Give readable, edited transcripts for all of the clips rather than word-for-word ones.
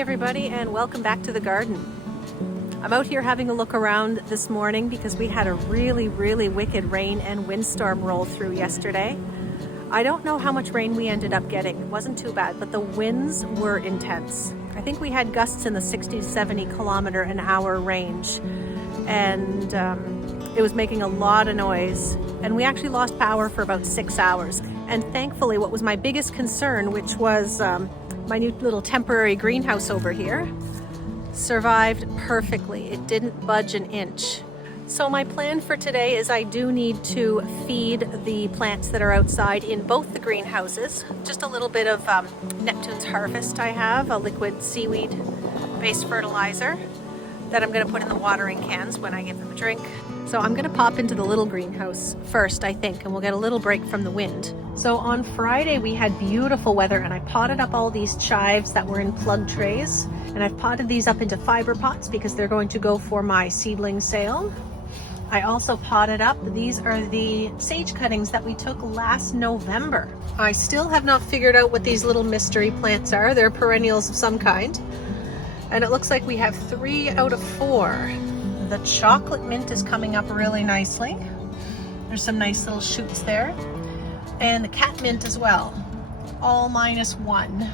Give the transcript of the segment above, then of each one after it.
everybody, and welcome back to the garden. I'm out here having a look around this morning because we had a really wicked rain and windstorm roll through yesterday. I don't know how much rain we ended up getting. It wasn't too bad, but the winds were intense. I think we had gusts in the 60 to 70 kilometer an hour range, and it was making a lot of noise, and we actually lost power for about 6 hours. And thankfully, what was my biggest concern, which was my new little temporary greenhouse over here, survived perfectly. It didn't budge an inch. So my plan for today is I do need to feed the plants that are outside in both the greenhouses. Just a little bit of Neptune's Harvest I have, a liquid seaweed-based fertilizer that I'm going to put in the watering cans when I give them a drink. So I'm going to pop into the little greenhouse first, I think, and we'll get a little break from the wind. So on Friday we had beautiful weather, and I potted up all these chives that were in plug trays, and I've potted these up into fiber pots because they're going to go for my seedling sale. I also potted up, these are the sage cuttings that we took last November. I still have not figured out what these little mystery plants are. They're perennials of some kind. And it looks like we have 3 out of 4. The chocolate mint is coming up really nicely. There's some nice little shoots there. And the cat mint as well, all -1.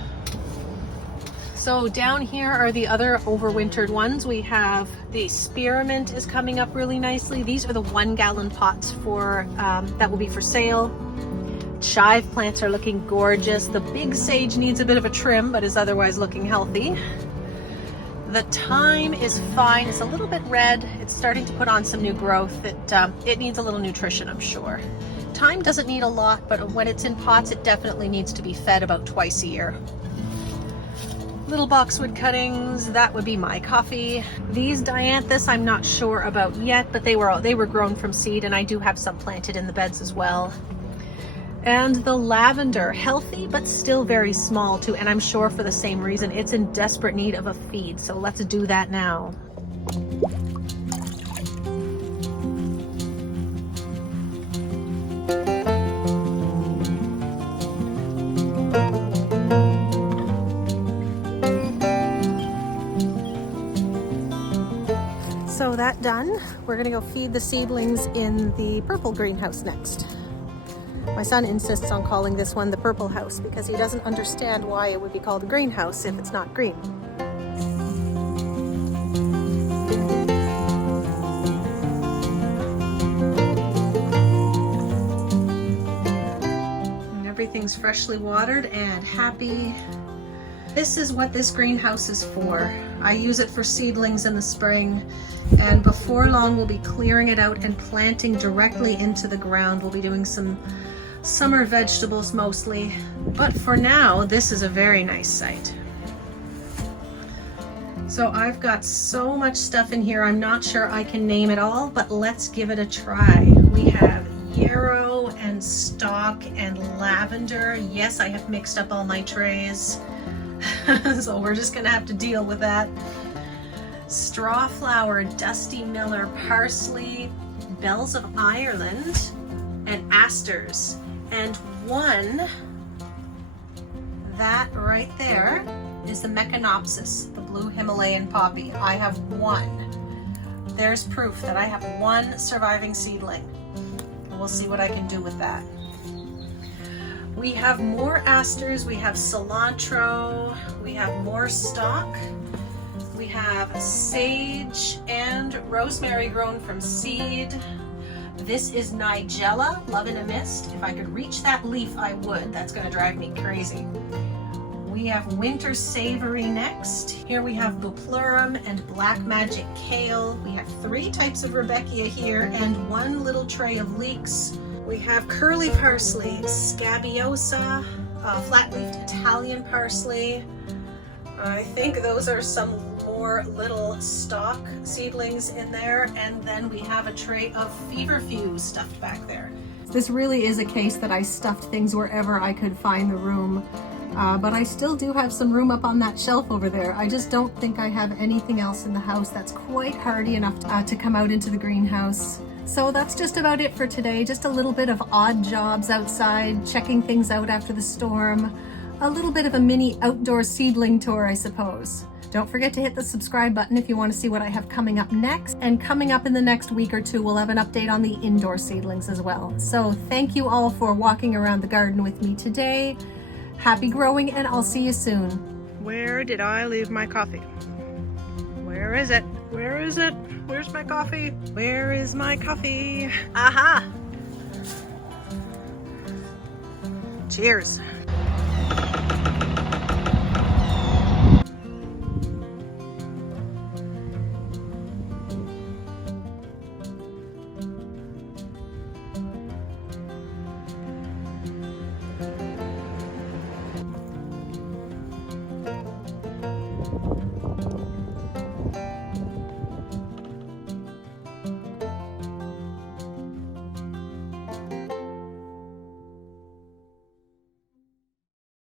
So down here are the other overwintered ones. We have the spearmint is coming up really nicely. These are the 1-gallon pots for that will be for sale. Chive plants are looking gorgeous. The big sage needs a bit of a trim, but is otherwise looking healthy. The thyme is fine. It's a little bit red. It's starting to put on some new growth. It needs a little nutrition, I'm sure. Thyme doesn't need a lot, but when it's in pots, it definitely needs to be fed about twice a year. Little boxwood cuttings, that would be my coffee. These dianthus I'm not sure about yet, but they were grown from seed, and I do have some planted in the beds as well. And the lavender, healthy but still very small too, and I'm sure for the same reason. It's in desperate need of a feed, so let's do that now. So that done, we're gonna go feed the seedlings in the purple greenhouse next. My son insists on calling this one the purple house because he doesn't understand why it would be called a greenhouse if it's not green. And everything's freshly watered and happy. This is what this greenhouse is for. I use it for seedlings in the spring, and before long we'll be clearing it out and planting directly into the ground. We'll be doing some summer vegetables mostly, but for now this is a very nice site. So I've got so much stuff in here, I'm not sure I can name it all, but let's give it a try. We have yarrow and stock and lavender. Yes, I have mixed up all my trays. So we're just gonna have to deal with that. Strawflower, Dusty Miller, parsley, bells of Ireland, and asters. And one, that right there, is the Mechanopsis, the blue Himalayan poppy. I have one. There's proof that I have one surviving seedling. We'll see what I can do with that. We have more asters, we have cilantro, we have more stock, we have sage and rosemary grown from seed. This is Nigella, Love in a Mist. If I could reach that leaf, I would. That's gonna drive me crazy. We have Winter Savory next. Here we have Buplurum and Black Magic Kale. We have 3 types of Rudbeckia here and 1 little tray of leeks. We have curly parsley, scabiosa, flat-leafed Italian parsley. I think those are some more little stock seedlings in there, and then we have a tray of feverfew stuffed back there. This really is a case that I stuffed things wherever I could find the room, but I still do have some room up on that shelf over there. I just don't think I have anything else in the house that's quite hardy enough to come out into the greenhouse. So that's just about it for today. Just a little bit of odd jobs outside, checking things out after the storm. A little bit of a mini outdoor seedling tour, I suppose. Don't forget to hit the subscribe button if you want to see what I have coming up next. And coming up in the next week or two, we'll have an update on the indoor seedlings as well. So thank you all for walking around the garden with me today. Happy growing, and I'll see you soon. Where did I leave my coffee? Where is it? Where is it? Where's my coffee? Where is my coffee? Aha! Cheers.